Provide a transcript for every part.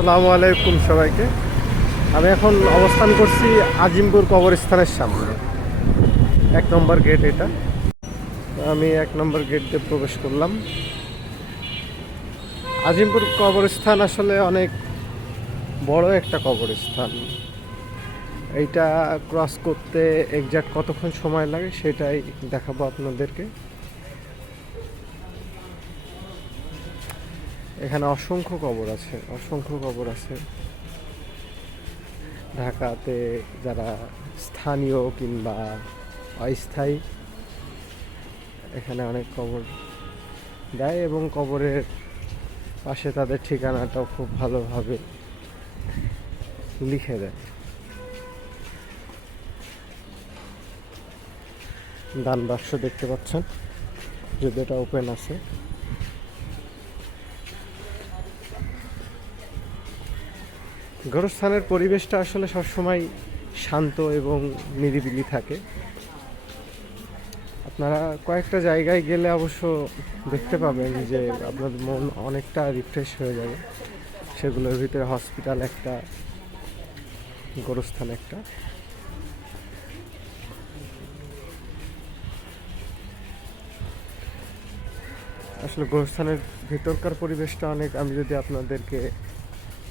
আসসালামু আলাইকুম সবাইকে। আমি এখন অবস্থান করছি আজিমপুর কবরস্থানের সামনে। এক নম্বর গেট এটা। আমি এক নম্বর গেট দিয়ে প্রবেশ করলাম। আজিমপুর কবরস্থান আসলে অনেক বড় একটা কবরস্থান। এইটা ক্রস করতে এক্সাক্ট কতক্ষণ সময় লাগে সেটাই দেখাবো আপনাদেরকে। এখানে অসংখ্য কবর আছে, অসংখ্য কবর আছে। ঢাকাতে যারা স্থানীয় কিংবা অস্থায়ী, এখানে অনেক কবর দেয় এবং কবরের পাশে তাদের ঠিকানাটাও খুব ভালোভাবে লিখে দেয়। দান বাক্স দেখতে পাচ্ছেন, যদি এটা ওপেন আছে। গোরস্থানের পরিবেশটা আসলে সবসময় শান্ত এবং নিরিবিলি থাকে। আপনারা কয়েকটা জায়গায় গেলে অবশ্য দেখতে পাবেন যে আপনাদের মন অনেকটা রিফ্রেশ হয়ে যাবে। সেগুলোর ভিতরে হসপিটাল একটা, গোরস্থান একটা। আসলে গোরস্থানের ভিতরকার পরিবেশটা অনেক, আমি যদি আপনাদেরকে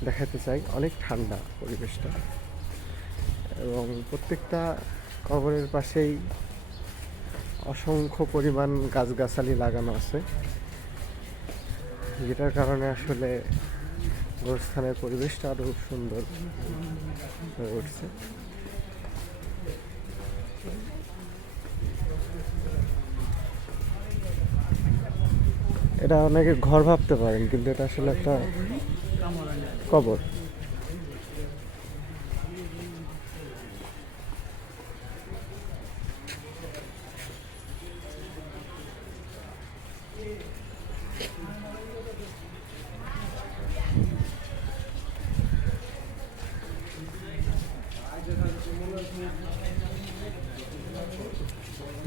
দেখাতে চাই। অনেক ঠান্ডা পরিবেশটা। এবং প্রত্যেকটা কবরের পাশেই অসংখ্য পরিমাণ গাছগাছালি লাগানো আছে। যেটার কারণে আসলে গোরস্থানের পরিবেশটা আরও সুন্দর হয়ে উঠছে। এটা অনেকে ঘর ভাবতে পারেন, কিন্তু এটা আসলে একটা কবর।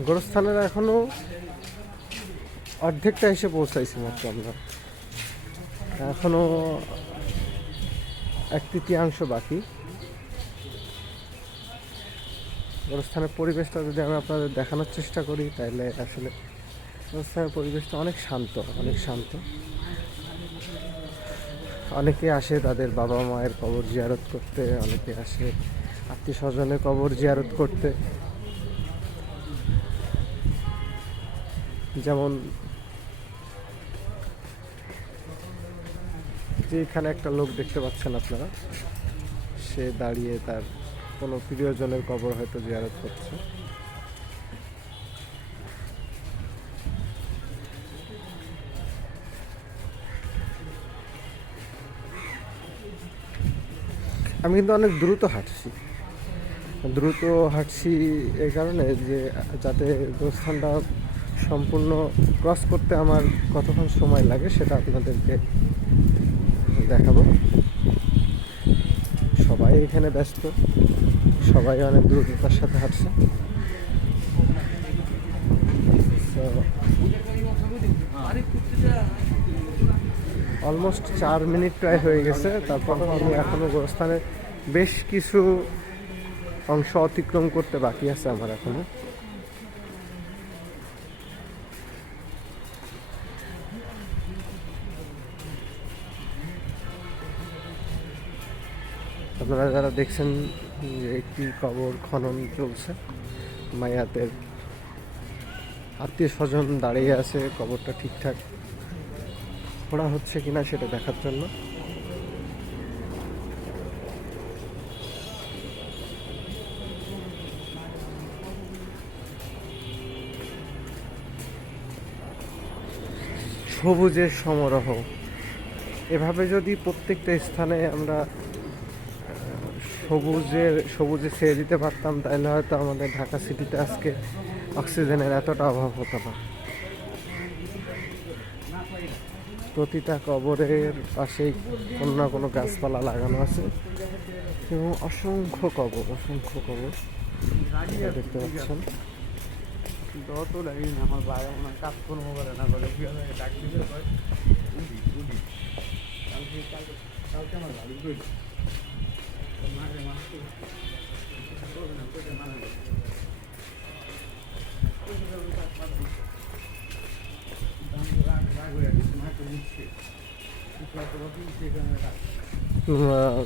গোরস্থানের এখনও অর্ধেকটা এসে পৌঁছাইছি মাত্র আমরা। এখনও এক তৃতীয়াংশ বাকি। গোরস্থানের পরিবেশটা যদি আমি আপনাদের দেখানোর চেষ্টা করি, তাহলে আসলে গোরস্থানের পরিবেশটা অনেক শান্ত অনেক শান্ত। অনেকে আসে তাদের বাবা মায়ের কবর জিয়ারত করতে, অনেকে আসে আত্মীয় স্বজনের কবর জিয়ারত করতে। যেমন যে এখানে একটা লোক দেখতে পাচ্ছেন আপনারা, সে দাঁড়িয়ে তার কোনো প্রিয়জনের কবর হয়তো জিয়ারত করছে। আমি কিন্তু অনেক দ্রুত হাঁটছি। দ্রুত হাঁটছি এই কারণে যে যাতে গোস্থানটা সম্পূর্ণ ক্রস করতে আমার কতক্ষণ সময় লাগে সেটা আপনাদেরকে দেখাবো। সবাই এখানে ব্যস্ত। সবাই অনেক দ্রুততার সাথে হাঁটছে। অলমোস্ট চার মিনিট প্রায় হয়ে গেছে। তারপর আমি এখনও গোরস্থানে বেশ কিছু অংশ অতিক্রম করতে বাকি আছে আমার এখনও। আপনারা যারা দেখছেন যে একটি কবর খনন চলছে মায়াতের আত্মীয় স্বজন দাঁড়িয়ে আছে কবরটা ঠিকঠাক খোঁড়া হচ্ছে কিনা সেটা দেখার জন্য। সবুজের সমারোহ। এভাবে যদি প্রত্যেকটা স্থানে আমরা সবুজের, সবুজে ছেড়ে দিতে পারতাম, তাহলে হয়তো আমাদের ঢাকা সিটিতে আজকে অক্সিজেনের এতটা অভাব হতো না। প্রতিটা কবরের পাশেই কোনো না কোনো গাছপালা লাগানো আছে এবং অসংখ্য কবর অসংখ্য কবর দেখতে পাচ্ছেন। যত লাগি আমার কাজ করব বলে না কালকে আমার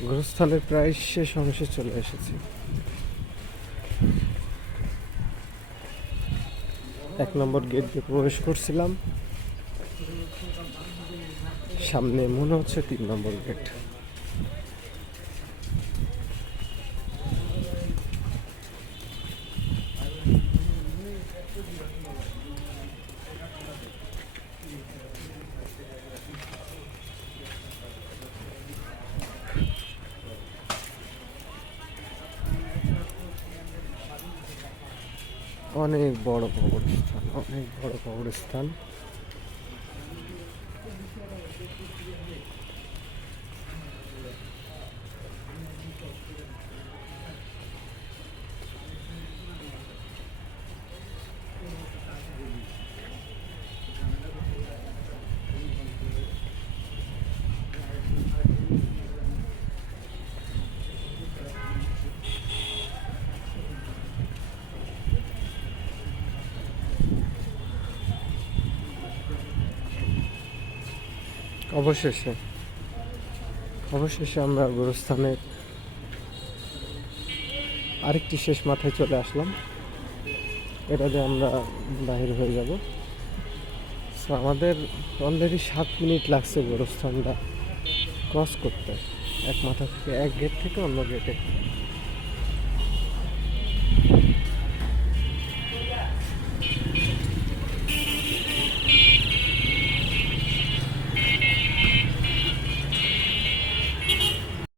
গোরস্থানের প্রায় শেষ অংশে চলে এসেছি। এক নম্বর গেট দিয়ে প্রবেশ করছিলাম। সামনে মনে হচ্ছে তিন নম্বর গেট। অনেক বড় কবরস্থান অনেক বড় কবরস্থান। অবশেষে অবশেষে আমরা গোরস্থানের আরেকটি শেষ মাথায় চলে আসলাম। এটা এটাতে আমরা বাহির হয়ে যাব। সো আমাদের অলরেডি সাত মিনিট লাগছে গোরস্থানটা ক্রস করতে। এক মাথা থেকে, এক গেট থেকে অন্য গেটে